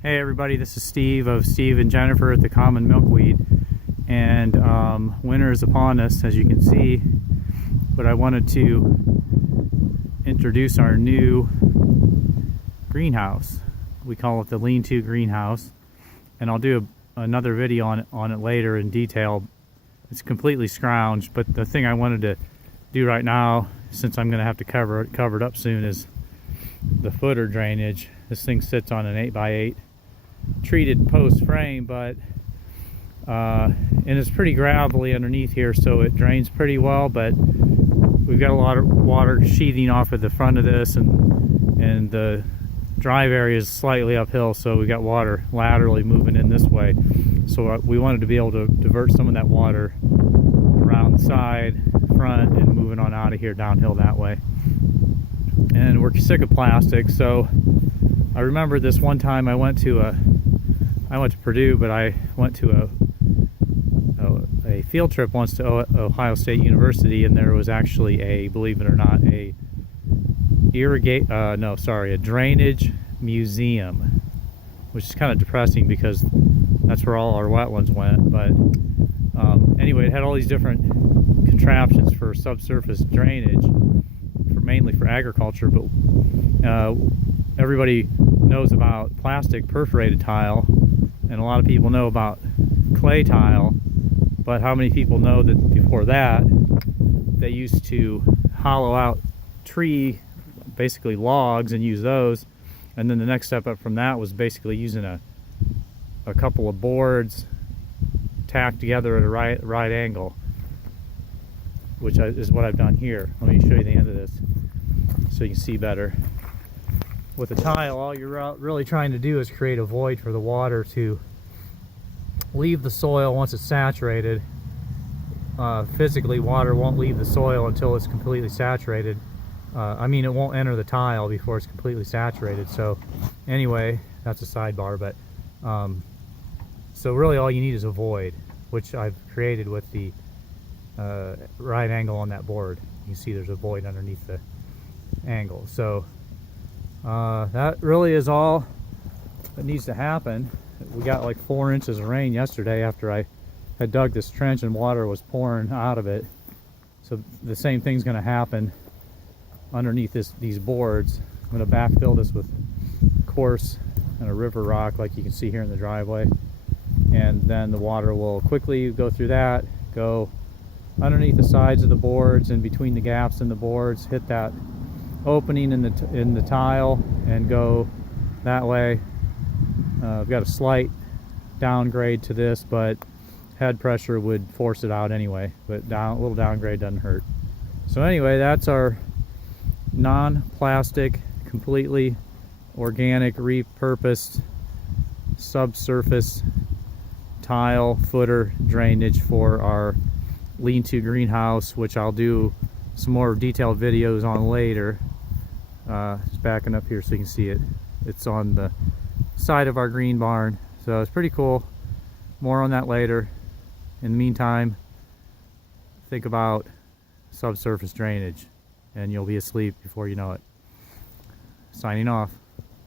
Hey everybody, this is Steve of Steve and Jennifer at the Common Milkweed, and winter is upon us, as you can see. But I wanted to introduce our new greenhouse. We call it the lean-to greenhouse, and I'll do another video on it later in detail. It's completely scrounged, but the thing I wanted to do right now, since I'm going to have to cover it up soon, is the footer drainage. This thing sits on an 8x8 treated post frame, but and it's pretty gravelly underneath here, so it drains pretty well, but we've got a lot of water sheathing off at the front of this, and the drive area is slightly uphill, so we got water laterally moving in this way. So we wanted to be able to divert some of that water around the side, front, and moving on out of here downhill that way. And we're sick of plastic, so I remember this one time I went to Purdue, but I went to a field trip once to Ohio State University, and there was actually believe it or not, a drainage museum, which is kind of depressing because that's where all our wetlands went. But anyway, it had all these different contraptions for subsurface drainage, mainly for agriculture, but everybody knows about plastic perforated tile, and a lot of people know about clay tile, but how many people know that before that they used to hollow out tree, basically logs, and use those, and then the next step up from that was basically using a couple of boards tacked together at a right angle, which is what I've done here. Let me show you the end of this so you can see better. With a tile, all you're really trying to do is create a void for the water to leave the soil once it's saturated. Physically, water won't leave the soil until it's completely saturated. It won't enter the tile before it's completely saturated. So anyway, that's a sidebar, but so really all you need is a void, which I've created with the right angle on that board. You can see there's a void underneath the angle. So that really is all that needs to happen. We got like 4 inches of rain yesterday after I had dug this trench, and water was pouring out of it. So the same thing's going to happen underneath these boards. I'm going to backfill this with coarse and a river rock, like you can see here in the driveway, and then the water will quickly go through that, go underneath the sides of the boards and between the gaps in the boards, hit that opening in the tile, and go that way. I've got a slight downgrade to this, but head pressure would force it out anyway, but a little downgrade doesn't hurt. So anyway, that's our non-plastic, completely organic, repurposed subsurface tile footer drainage for our lean-to greenhouse, which I'll do some more detailed videos on later. Just backing up here so you can see it. It's on the side of our green barn, so it's pretty cool. More on that later. In the meantime, think about subsurface drainage, and you'll be asleep before you know it. Signing off.